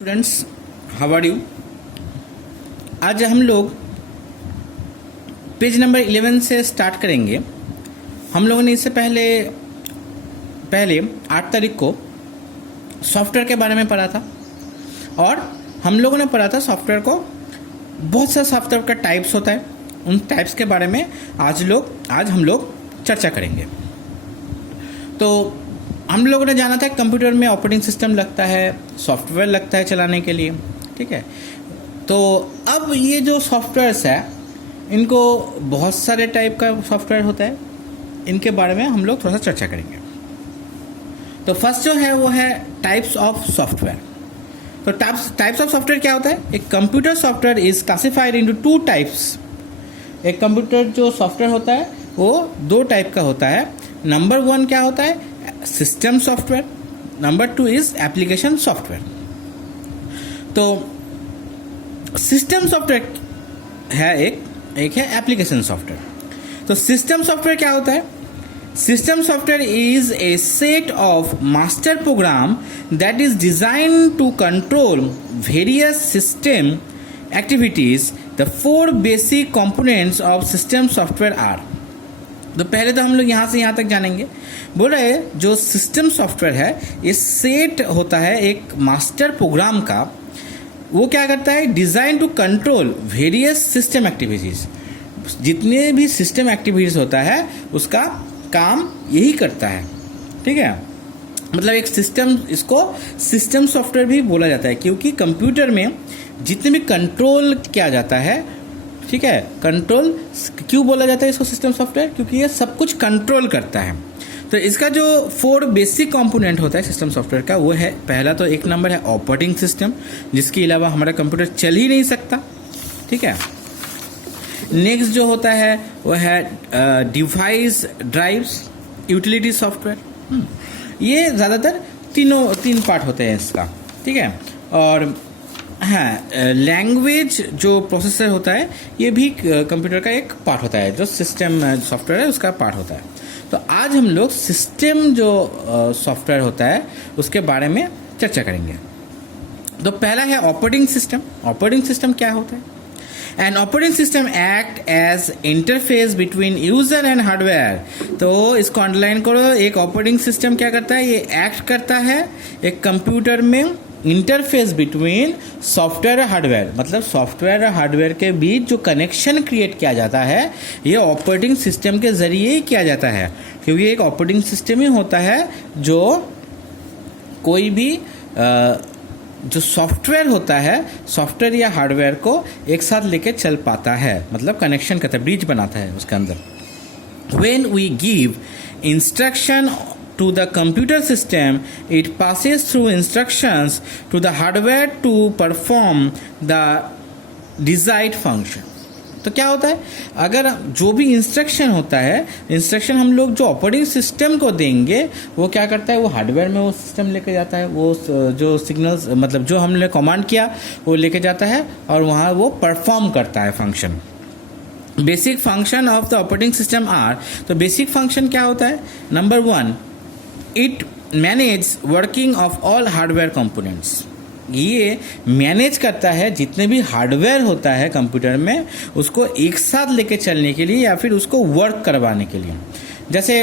Students, how are you. आज हम लोग पेज नंबर 11 से स्टार्ट करेंगे। हम लोगों ने इससे पहले 8 तारीख को सॉफ्टवेयर के बारे में पढ़ा था और हम लोगों ने पढ़ा था सॉफ्टवेयर को बहुत सा सॉफ्टवेयर का टाइप्स होता है, उन टाइप्स के बारे में आज हम लोग चर्चा करेंगे। तो हम लोगों ने जाना था कंप्यूटर में ऑपरेटिंग सिस्टम लगता है, सॉफ्टवेयर लगता है चलाने के लिए, ठीक है। तो अब ये जो सॉफ्टवेयर्स है इनको बहुत सारे टाइप का सॉफ्टवेयर होता है, इनके बारे में हम लोग थोड़ा सा चर्चा करेंगे। तो फर्स्ट जो है वो है टाइप्स ऑफ सॉफ्टवेयर। तो टाइप्स ऑफ सॉफ्टवेयर क्या होता है? एक computer software is classified into 2 types. एक कंप्यूटर जो सॉफ्टवेयर होता है वो 2 टाइप का होता है। नंबर 1 क्या होता है? System software. Number 2 is application software. तो सिस्टम सॉफ्टवेयर है एक है एप्लीकेशन सॉफ्टवेयर। तो सिस्टम सॉफ्टवेयर क्या होता है? System software is a set of master program that is design to control various system activities. The 4 basic components of system software are. तो पहले तो हम लोग यहाँ से यहाँ तक जानेंगे। बोल रहे हैं जो सिस्टम सॉफ्टवेयर है ये सेट होता है एक मास्टर प्रोग्राम का। वो क्या करता है? Design to control various system activities. जितने भी सिस्टम एक्टिविटीज़ होता है उसका काम यही करता है, ठीक है। मतलब एक सिस्टम, इसको सिस्टम सॉफ्टवेयर भी बोला जाता है क्योंकि कंप्यूटर में जितने भी कंट्रोल किया जाता है, ठीक है। कंट्रोल क्यों बोला जाता है इसको सिस्टम सॉफ्टवेयर? क्योंकि ये सब कुछ कंट्रोल करता है। तो इसका जो 4 बेसिक कंपोनेंट होता है सिस्टम सॉफ्टवेयर का वो है, पहला तो एक नंबर है ऑपरेटिंग सिस्टम, जिसके अलावा हमारा कंप्यूटर चल ही नहीं सकता, ठीक है। नेक्स्ट जो होता है वो है डिवाइस ड्राइव्स, यूटिलिटी सॉफ्टवेयर। ये ज़्यादातर 3 पार्ट होते हैं इसका, ठीक है। और हाँ, लैंग्वेज जो प्रोसेसर होता है ये भी कंप्यूटर का एक पार्ट होता है, जो सिस्टम सॉफ्टवेयर है उसका पार्ट होता है। तो आज हम लोग सिस्टम जो सॉफ्टवेयर होता है उसके बारे में चर्चा करेंगे। तो पहला है ऑपरेटिंग सिस्टम। ऑपरेटिंग सिस्टम क्या होता है? An operating system act as interface between user and hardware. तो इसको अंडरलाइन करो। एक ऑपरेटिंग सिस्टम क्या करता है? ये एक्ट करता है एक कंप्यूटर में इंटरफेस बिटवीन सॉफ्टवेयर और हार्डवेयर। मतलब सॉफ्टवेयर और हार्डवेयर के बीच जो कनेक्शन क्रिएट किया जाता है ये ऑपरेटिंग सिस्टम के ज़रिए ही किया जाता है, क्योंकि एक ऑपरेटिंग सिस्टम ही होता है जो कोई भी जो सॉफ्टवेयर होता है, सॉफ्टवेयर या हार्डवेयर को एक साथ लेके चल पाता है, मतलब कनेक्शन करता है, ब्रिज बनाता है उसके अंदर। When we give instruction to the computer system, it passes through instructions to the hardware to perform the desired function. तो क्या होता है? अगर जो भी इंस्ट्रक्शन होता है, इंस्ट्रक्शन हम लोग जो ऑपरेटिंग सिस्टम को देंगे वो क्या करता है? वो हार्डवेयर में वो सिस्टम लेके जाता है, वो जो सिग्नल्स, मतलब जो हमने कमांड किया वो लेके जाता है और वहाँ वो परफॉर्म करता है function. Basic function of the operating system are. तो बेसिक फंक्शन क्या होता है? Number 1, it manage working of all hardware components. ये मैनेज करता है जितने भी हार्डवेयर होता है कंप्यूटर में उसको एक साथ लेके चलने के लिए या फिर उसको वर्क करवाने के लिए। जैसे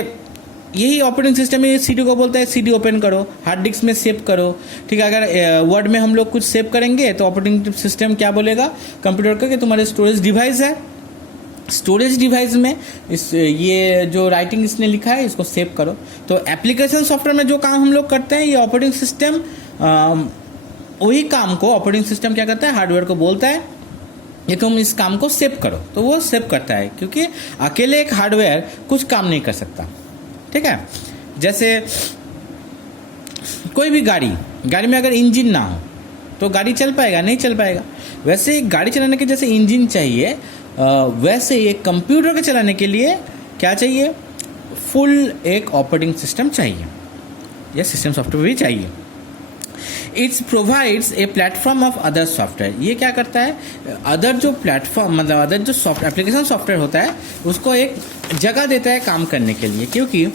यही ऑपरेटिंग सिस्टम में सीडी को बोलता है सीडी ओपन करो, हार्ड डिस्क में सेव करो, ठीक है। अगर वर्ड में हम लोग कुछ सेव करेंगे तो ऑपरेटिंग सिस्टम क्या बोलेगा कंप्यूटर का कि तुम्हारे स्टोरेज डिवाइस है, स्टोरेज डिवाइस में ये जो राइटिंग इसने लिखा है इसको सेव करो। तो एप्लीकेशन सॉफ्टवेयर में जो काम हम लोग करते हैं ये ऑपरेटिंग सिस्टम वही काम को ऑपरेटिंग सिस्टम क्या करता है? हार्डवेयर को बोलता है ये तुम इस काम को सेव करो, तो वो सेव करता है, क्योंकि अकेले एक हार्डवेयर कुछ काम नहीं कर सकता, ठीक है। जैसे कोई भी गाड़ी में अगर इंजन ना हो तो गाड़ी चल पाएगा? नहीं चल पाएगा। वैसे गाड़ी चलाने के जैसे इंजन चाहिए, वैसे एक कंप्यूटर को चलाने के लिए क्या चाहिए? फुल एक ऑपरेटिंग सिस्टम चाहिए या सिस्टम सॉफ्टवेयर भी चाहिए। It's provides a platform of other software. ये क्या करता है? अदर जो प्लेटफॉर्म, मतलब अदर जो एप्लीकेशन सॉफ्टवेयर होता है उसको एक जगह देता है काम करने के लिए, क्योंकि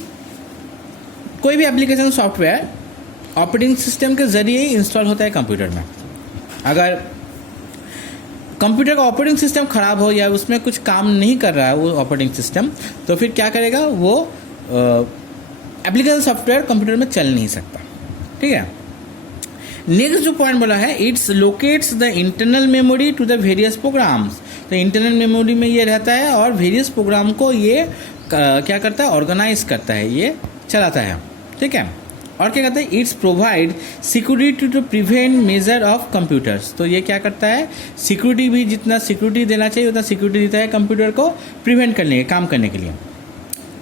कोई भी एप्लीकेशन सॉफ्टवेयर ऑपरेटिंग सिस्टम के जरिए ही इंस्टॉल होता है कंप्यूटर में, अगर कंप्यूटर का ऑपरेटिंग सिस्टम खराब हो या उसमें कुछ काम नहीं कर रहा है वो ऑपरेटिंग सिस्टम, तो फिर क्या करेगा वो एप्लीकेशन सॉफ्टवेयर कंप्यूटर में चल नहीं सकता। ठीक है, नेक्स्ट जो पॉइंट बोला है, it's locates the internal memory to the various programs. तो इंटरनल मेमोरी में ये रहता है और वेरियस प्रोग्राम को ये क्या करता है, ऑर्गेनाइज करता है, ये चलाता है। ठीक है, और क्या कहता है, it's provide security to prevent major of computers. तो ये क्या करता है, सिक्योरिटी भी जितना सिक्योरिटी देना चाहिए उतना सिक्योरिटी देता है कंप्यूटर को प्रिवेंट करने के काम करने के लिए।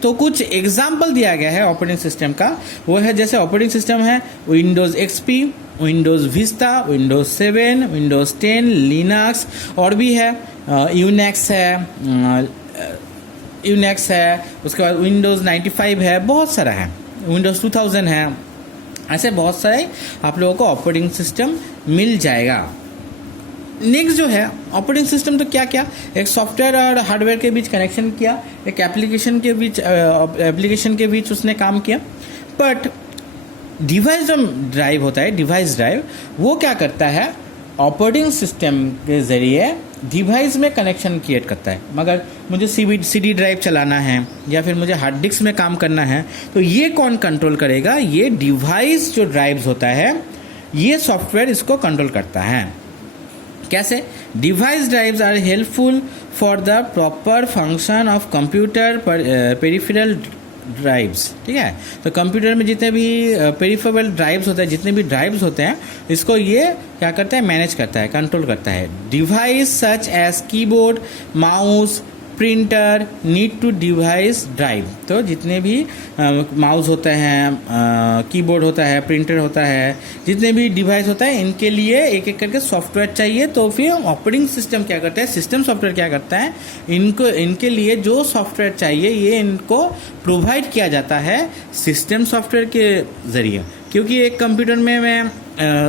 तो कुछ एग्जाम्पल दिया गया है ऑपरेटिंग सिस्टम का, वो है जैसे ऑपरेटिंग सिस्टम है Windows XP, Windows Vista, Windows 7, Windows 10, Linux, और भी है यूनेक्स है, उसके बाद विंडोज़ 95 है, बहुत सारा है, विंडोज़ 2000 है, ऐसे बहुत सारे आप लोगों को ऑपरेटिंग सिस्टम मिल जाएगा। नेक्स्ट जो है ऑपरेटिंग सिस्टम, तो क्या क्या, एक सॉफ्टवेयर और हार्डवेयर के बीच कनेक्शन किया, एक एप्लीकेशन के बीच उसने काम किया। बट डिवाइस जो ड्राइव होता है, डिवाइस ड्राइव, वो क्या करता है, ऑपरेटिंग सिस्टम के ज़रिए डिवाइस में कनेक्शन क्रिएट करता है। मगर मुझे CD ड्राइव चलाना है या फिर मुझे हार्ड डिस्क में काम करना है, तो ये कौन कंट्रोल करेगा, ये डिवाइस जो ड्राइव्स होता है, ये सॉफ्टवेयर इसको कंट्रोल करता है। कैसे, device drives are helpful for the proper function of computer peripheral drives. ठीक है, तो कंप्यूटर में जितने भी पेरिफेरल ड्राइव्स होते हैं, जितने भी ड्राइव्स होते हैं, इसको ये क्या करता है, मैनेज करता है, कंट्रोल करता है। Device such as keyboard, mouse, printer need to device drive. तो जितने भी माउस होते हैं, कीबोर्ड होता है, प्रिंटर होता है, जितने भी डिवाइस होता है, इनके लिए एक एक करके सॉफ्टवेयर चाहिए। तो फिर ऑपरेटिंग सिस्टम क्या करता है, सिस्टम सॉफ्टवेयर क्या करता है, इनके लिए जो सॉफ्टवेयर चाहिए ये इनको प्रोवाइड किया जाता है सिस्टम सॉफ्टवेयर के ज़रिए। क्योंकि एक कंप्यूटर में मैं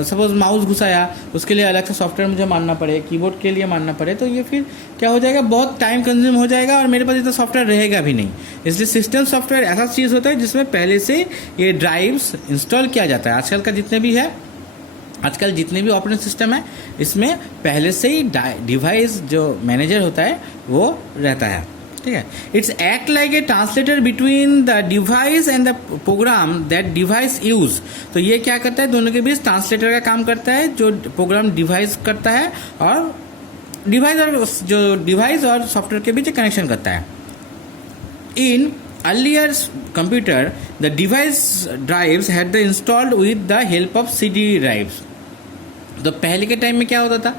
सपोज माउस घुसाया, उसके लिए अलग से सॉफ्टवेयर मुझे मानना पड़े, कीबोर्ड के लिए मानना पड़े, तो ये फिर क्या हो जाएगा, बहुत टाइम कंज्यूम हो जाएगा और मेरे पास इतना सॉफ्टवेयर रहेगा भी नहीं। इसलिए सिस्टम सॉफ्टवेयर ऐसा चीज़ होता है जिसमें पहले से ये ड्राइव्स इंस्टॉल किया जाता है। आजकल जितने भी ऑपरेटिंग सिस्टम है, इसमें पहले से ही डिवाइस जो मैनेजर होता है वो रहता है। ठीक है, it's act like a translator between the device and the program that device use. तो ये क्या करता है, दोनों के बीच ट्रांसलेटर का काम करता है, जो प्रोग्राम डिवाइस करता है और डिवाइस और सॉफ्टवेयर के बीच कनेक्शन करता है। In earlier computer the device drives had the installed with the help of CD drives. तो पहले के टाइम में क्या होता था,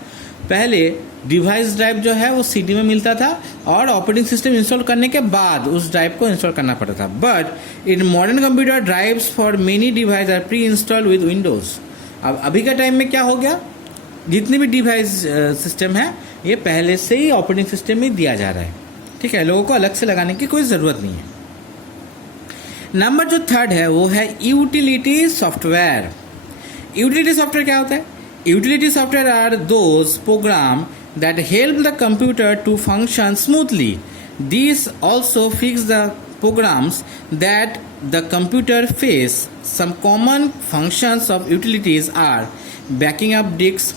पहले डिवाइस ड्राइव जो है वो CD में मिलता था और ऑपरेटिंग सिस्टम इंस्टॉल करने के बाद उस ड्राइव को इंस्टॉल करना पड़ता था। But in modern computer drives for many devices are pre installed with Windows. अब अभी का टाइम में क्या हो गया, जितने भी डिवाइस सिस्टम है ये पहले से ही ऑपरेटिंग सिस्टम में दिया जा रहा है। ठीक है, लोगों को अलग से लगाने की कोई ज़रूरत नहीं है। नंबर जो थर्ड है वो है यूटिलिटी सॉफ्टवेयर। यूटिलिटी सॉफ्टवेयर क्या होता है, utility software are those program that help the computer to function smoothly. These also fix the programs that the computer face. Some common functions of utilities are backing up disks,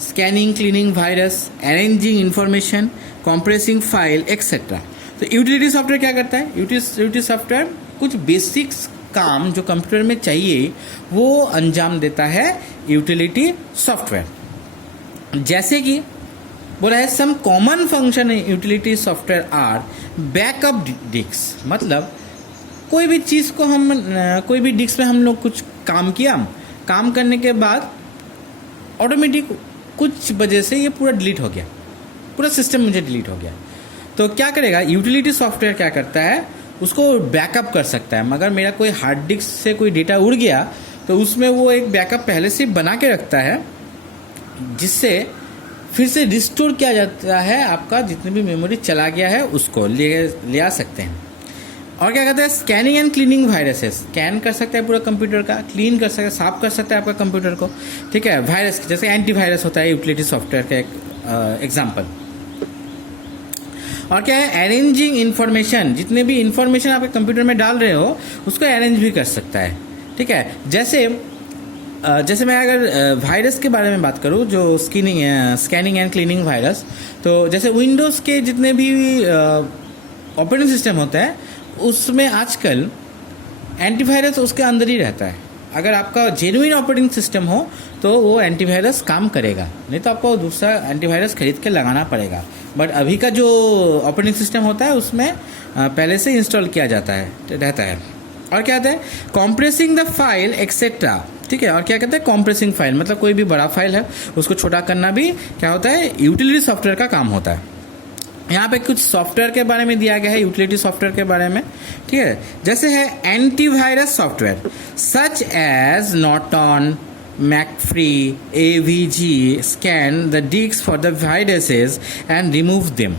scanning, cleaning virus, arranging information, compressing file, etc. तो utility software क्या करता है, utility software कुछ basics काम जो computer में चाहिए वो अंजाम देता है यूटिलिटी सॉफ्टवेयर। जैसे कि बोला है some common function utility software are backup disk. मतलब कोई भी चीज़ को हम कोई भी डिस्क में हम लोग कुछ काम किया, काम करने के बाद ऑटोमेटिक कुछ वजह से ये पूरा डिलीट हो गया, पूरा सिस्टम मुझे डिलीट हो गया, तो क्या करेगा यूटिलिटी सॉफ्टवेयर, क्या करता है उसको बैकअप कर सकता है। मगर मेरा कोई हार्ड डिस्क से कोई डेटा उड़ गया तो उसमें वो एक बैकअप पहले से बना के रखता है, जिससे फिर से रिस्टोर किया जाता है, आपका जितनी भी मेमोरी चला गया है उसको ले आ सकते हैं। और क्या कहते हैं, scanning and cleaning viruses, scan कर सकता है पूरा कंप्यूटर का, क्लीन कर सकता है, साफ कर सकता है आपका कंप्यूटर को। ठीक है, वायरस जैसे एंटीवायरस होता है यूटिलिटी सॉफ्टवेयर का एक एग्जाम्पल। और क्या है, अरेंजिंग इन्फॉर्मेशन, जितने भी इन्फॉर्मेशन आप कंप्यूटर में डाल रहे हो उसको अरेंज भी कर सकता है। ठीक है, जैसे जैसे मैं अगर वायरस के बारे में बात करूँ, जो स्कैनिंग एंड क्लीनिंग वायरस, तो जैसे विंडोज़ के जितने भी ऑपरेटिंग सिस्टम होता है उसमें आजकल एंटीवायरस उसके अंदर ही रहता है। अगर आपका जेन्युइन ऑपरेटिंग सिस्टम हो तो वो एंटीवायरस काम करेगा, नहीं तो आपको दूसरा एंटीवायरस खरीद के लगाना पड़ेगा। बट अभी का जो ऑपरेटिंग सिस्टम होता है उसमें पहले से इंस्टॉल किया जाता है रहता है। और क्या आता है, कॉम्प्रेसिंग द फाइल एक्सेट्रा, ठीक है। और क्या कहते हैं, कॉम्प्रेसिंग फाइल मतलब कोई भी बड़ा फाइल है उसको छोटा करना भी क्या होता है, यूटिलिटी सॉफ्टवेयर का काम होता है। यहाँ पे कुछ सॉफ्टवेयर के बारे में दिया गया है, यूटिलिटी सॉफ्टवेयर के बारे में, ठीक है। जैसे है antivirus software such as Norton, McAfee, AVG scan the disks for the viruses and remove them।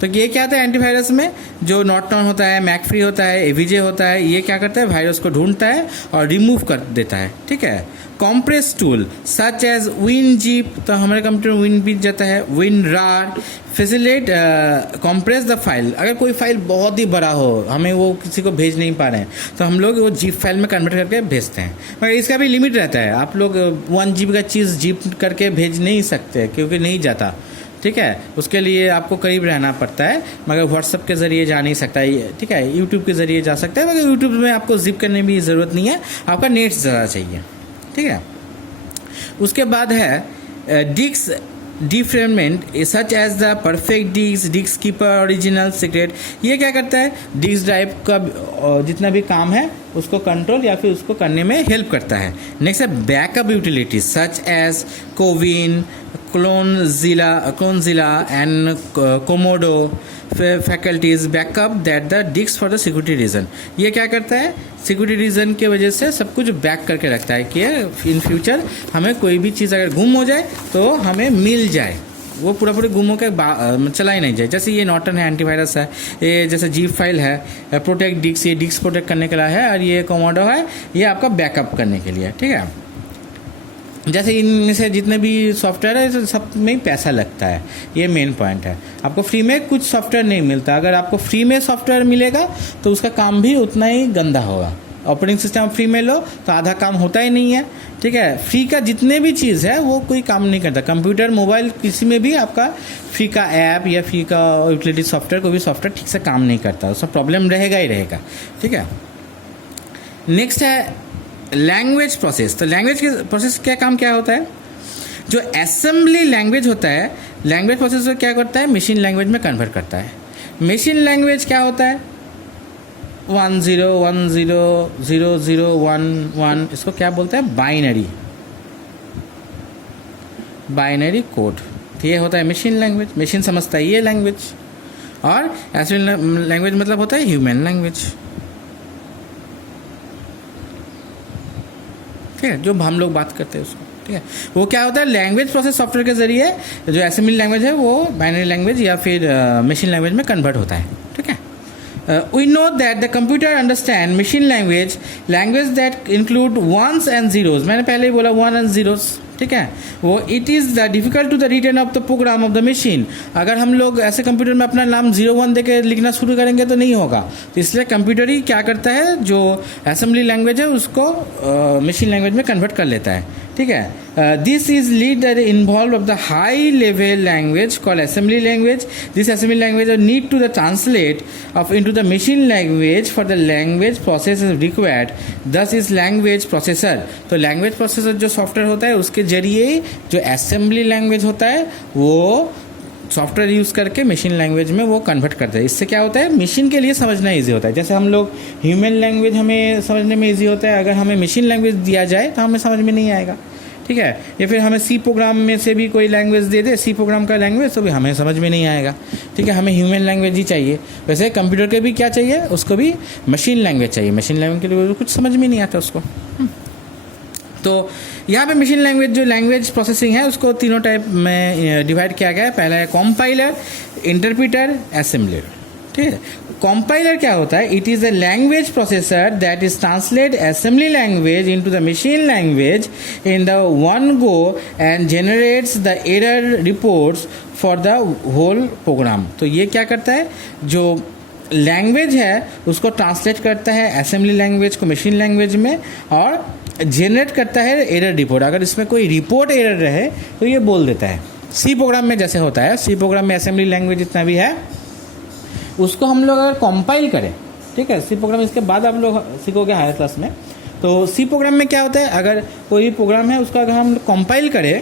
तो ये क्या होता है एंटीवायरस में, जो नॉर्टन होता है, मैकफ्री होता है, एवीजे होता है, ये क्या करता है, वायरस को ढूंढता है और रिमूव कर देता है, ठीक है। Compress tool such as WinZip, तो हमारे कंप्यूटर WinZip जाता है, WinRAR facilitate compress the file. अगर कोई फाइल बहुत ही बड़ा हो, हमें वो किसी को भेज नहीं पा रहे हैं, तो हम लोग वो जीप फाइल में कन्वर्ट करके भेजते हैं। मगर इसका भी लिमिट रहता है, आप लोग 1 GB का चीज़ जीप करके भेज नहीं सकते क्योंकि नहीं जाता, ठीक है। उसके लिए आपको करीब रहना पड़ता है, मगर व्हाट्सअप के ज़रिए जा नहीं सकता, ठीक है। यूट्यूब के ज़रिए जा सकता है, मगर यूट्यूब में आपको जिप करने की ज़रूरत नहीं है, आपका नेट ज़्यादा चाहिए, ठीक है। उसके बाद है disk defragment such as the perfect disk keeper, original, secret. ये क्या करता है, डिस्क ड्राइव का जितना भी काम है उसको कंट्रोल या फिर उसको करने में हेल्प करता है। नेक्स्ट है backup utility such as Cobian, Clonezilla and Comodo faculties backup that the disk for the security reason. ये क्या करता है, सिक्योरिटी रीजन के वजह से सब कुछ बैक करके रखता है कि इन फ्यूचर हमें कोई भी चीज़ अगर गुम हो जाए तो हमें मिल जाए, वो पूरा गुम होकर चला ही नहीं जाए। जैसे ये नॉर्टन है, एंटीवायरस है, ये जैसे जीप फाइल है, प्रोटेक्ट डिस्क, ये डिस्क प्रोटेक्ट करने के लिए है, और ये कोमोडो है, ये आपका बैकअप करने के लिए, ठीक है। जैसे इनमें से जितने भी सॉफ्टवेयर है सब में पैसा लगता है, ये मेन पॉइंट है। आपको फ्री में कुछ सॉफ्टवेयर नहीं मिलता, अगर आपको फ्री में सॉफ्टवेयर मिलेगा तो उसका काम भी उतना ही गंदा होगा। ऑपरेटिंग सिस्टम फ्री में लो तो आधा काम होता ही नहीं है, ठीक है। फ्री का जितने भी चीज़ है वो कोई काम नहीं करता, कंप्यूटर, मोबाइल, किसी में भी आपका फ्री का ऐप या फ्री का यूटिलिटी सॉफ्टवेयर, कोई भी सॉफ्टवेयर ठीक से काम नहीं करता, उसका प्रॉब्लम रहेगा ही रहेगा, ठीक है। नेक्स्ट है लैंग्वेज प्रोसेस। तो लैंग्वेज के प्रोसेस क्या काम क्या होता है, जो असेंबली लैंग्वेज होता है, लैंग्वेज प्रोसेस क्या करता है, मशीन लैंग्वेज में कन्वर्ट करता है। मशीन लैंग्वेज क्या होता है, 10100011, इसको क्या बोलते हैं, बाइनरी कोड। तो ये होता है मशीन लैंग्वेज, मशीन समझता है ये लैंग्वेज। और असेंबली लैंग्वेज मतलब होता है ह्यूमन लैंग्वेज, ठीक है, जो हम लोग बात करते हैं उसको, ठीक है। वो क्या होता है, लैंग्वेज प्रोसेस सॉफ्टवेयर के जरिए जो असेंबली लैंग्वेज है वो बाइनरी लैंग्वेज या फिर मशीन लैंग्वेज में कन्वर्ट होता है, ठीक है। We know that the computer understand machine language that include ones and zeros। मैंने पहले ही बोला 1 and zeros, ठीक है। वो it is the difficult to the return of the program of the machine. अगर हम लोग ऐसे कंप्यूटर में अपना नाम 01 देके लिखना शुरू करेंगे तो नहीं होगा, तो इसलिए कंप्यूटर ही क्या करता है, जो असेंबली लैंग्वेज है उसको मशीन लैंग्वेज में कन्वर्ट कर लेता है, ठीक है। This is leader involve of the high level language call assembly language. This assembly language need to the translate of into the machine language for the language process required, this is language processor. तो language processor जो software होता है उसके जरिए जो assembly language होता है वो सॉफ्टवेयर यूज़ करके मशीन लैंग्वेज में वो कन्वर्ट करते हैं। इससे क्या होता है, मशीन के लिए समझना इजी होता है। जैसे हम लोग ह्यूमन लैंग्वेज हमें समझने में इजी होता है, अगर हमें मशीन लैंग्वेज दिया जाए तो हमें समझ में नहीं आएगा, ठीक है। या फिर हमें सी प्रोग्राम में से भी कोई लैंग्वेज दे दे, सी प्रोग्राम का लैंग्वेज, तो भी हमें समझ में नहीं आएगा, ठीक है। हमें ह्यूमन लैंग्वेज ही चाहिए। वैसे कंप्यूटर के भी क्या चाहिए, उसको भी मशीन लैंग्वेज चाहिए। मशीन लैंग्वेज के लिए कुछ समझ में नहीं आता उसको। तो यहाँ पे मशीन लैंग्वेज जो लैंग्वेज प्रोसेसिंग है उसको तीनों टाइप में डिवाइड किया गया है। पहला है कॉम्पाइलर, इंटरप्रीटर, असेंबलर, ठीक है। कॉम्पाइलर क्या होता है, it is a language processor that is translate assembly language into the machine language in the one go and generates the error reports for the whole program. तो ये क्या करता है, जो लैंग्वेज है उसको ट्रांसलेट करता है असेंबली लैंग्वेज को मशीन लैंग्वेज में, और जनरेट करता है एरर रिपोर्ट। अगर इसमें कोई रिपोर्ट एरर रहे तो ये बोल देता है। सी प्रोग्राम में जैसे होता है, सी प्रोग्राम में असेंबली लैंग्वेज जितना भी है उसको हम लोग अगर कंपाइल करें, ठीक है, सी प्रोग्राम इसके बाद आप लोग सीखोगे हायर क्लास में। तो सी प्रोग्राम में क्या होता है, अगर कोई प्रोग्राम है उसका अगर हम कंपाइल करें,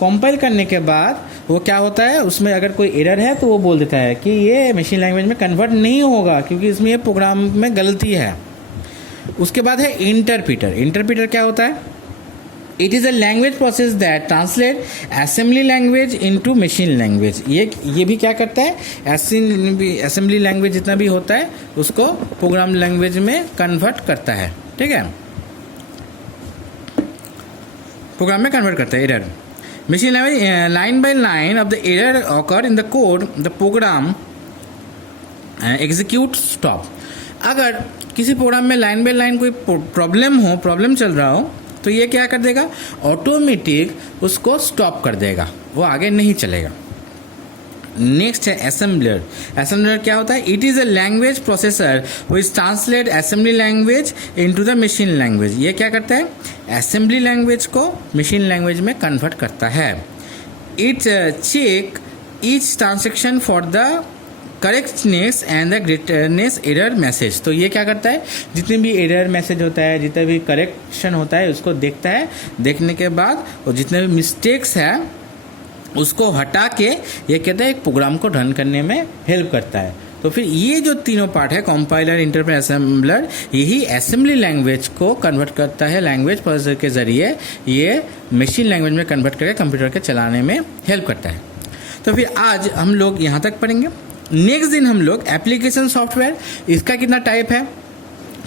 कंपाइल करने के बाद वो क्या होता है, उसमें अगर कोई एरर है तो वो बोल देता है कि ये मशीन लैंग्वेज में कन्वर्ट नहीं होगा क्योंकि इसमें ये प्रोग्राम में गलती है। उसके बाद है इंटरप्रीटर। इंटरप्रीटर क्या होता है, it is a language process that translate assembly language into machine language. ये भी क्या करता है, असेंबली लैंग्वेज जितना भी होता है उसको प्रोग्राम लैंग्वेज में कन्वर्ट करता है, ठीक है, प्रोग्राम में कन्वर्ट करता है error. Machine language line by line of the error occur in the code the program execute stop. अगर किसी प्रोग्राम में लाइन बाय लाइन कोई प्रॉब्लम चल रहा हो तो ये क्या कर देगा, ऑटोमेटिक उसको स्टॉप कर देगा, वो आगे नहीं चलेगा। नेक्स्ट है असेंबलर। असेंबलर क्या होता है, it is a language processor which translate assembly language into the machine language. ये क्या करता है, असेंबली लैंग्वेज को मशीन लैंग्वेज में कन्वर्ट करता है। It check each transaction for the correctness and the greatness error message. तो ये क्या करता है, जितने भी एरर मैसेज होता है, जितना भी करेक्शन होता है उसको देखता है, देखने के बाद और जितने भी मिस्टेक्स है उसको हटा के ये कहता है एक प्रोग्राम को रन करने में हेल्प करता है। तो फिर ये जो तीनों पार्ट है, कंपाइलर, इंटरप्रेटर, असेंबलर, यही असेंबली लैंग्वेज को कन्वर्ट करता है लैंग्वेज प्रोसेसर के ज़रिए, ये मशीन लैंग्वेज में कन्वर्ट करके कंप्यूटर के चलाने में हेल्प करता है। तो फिर आज हम लोग यहाँ तक पढ़ेंगे। नेक्स्ट दिन हम लोग एप्लीकेशन सॉफ्टवेयर, इसका कितना टाइप है,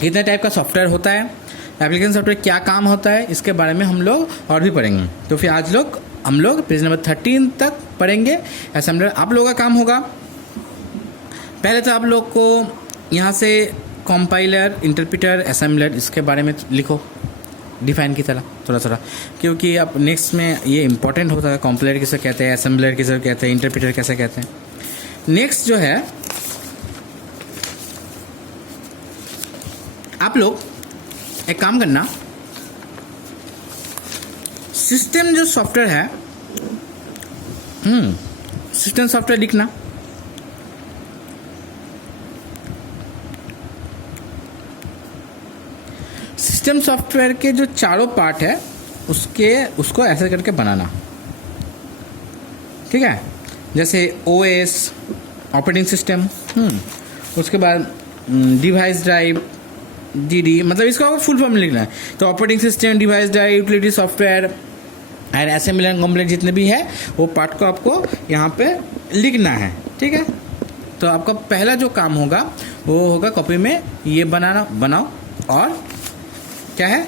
कितने टाइप का सॉफ्टवेयर होता है, एप्लीकेशन सॉफ्टवेयर क्या काम होता है, इसके बारे में हम लोग और भी पढ़ेंगे। तो फिर आज हम लोग पेज नंबर 13 तक पढ़ेंगे। असेंबलर आप लोगों का काम होगा, पहले तो आप लोग को यहाँ से कंपाइलर, इंटरप्रीटर, असेंबलर इसके बारे में लिखो डिफाइन की तरह थोड़ा, क्योंकि अब नेक्स्ट में ये इंपॉर्टेंट होता है। कंपाइलर किसे कहते हैं, असेंबलर किसे कहते हैं, इंटरप्रीटर कैसे कहते हैं। नेक्स्ट जो है, आप लोग एक काम करना, सिस्टम जो सॉफ्टवेयर है, सिस्टम सॉफ्टवेयर लिखना। सिस्टम सॉफ्टवेयर के जो चारों पार्ट है उसको ऐसे करके बनाना, ठीक है, जैसे ओएस ऑपरेटिंग सिस्टम, उसके बाद डिवाइस ड्राइव, डीडी, मतलब इसका फुल फॉर्म लिखना है। तो operating system, device drive, utility software and assembly and complaint जितने भी है वो पार्ट को आपको यहाँ पे लिखना है, ठीक है। तो आपका पहला जो काम होगा वो होगा कॉपी में ये बनाओ और क्या है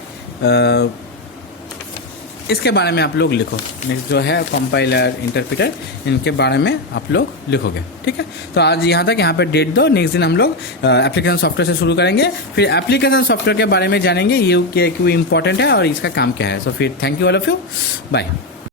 इसके बारे में आप लोग लिखो। नेक्स्ट जो है कंपाइलर, इंटरप्रीटर, इनके बारे में आप लोग लिखोगे, ठीक है। तो आज यहाँ तक, यहाँ पे डेट दो। नेक्स्ट दिन हम लोग एप्लीकेशन सॉफ्टवेयर से शुरू करेंगे, फिर एप्लीकेशन सॉफ्टवेयर के बारे में जानेंगे, ये क्यों इंपॉर्टेंट है और इसका काम क्या है। सो फिर thank you all of you, bye.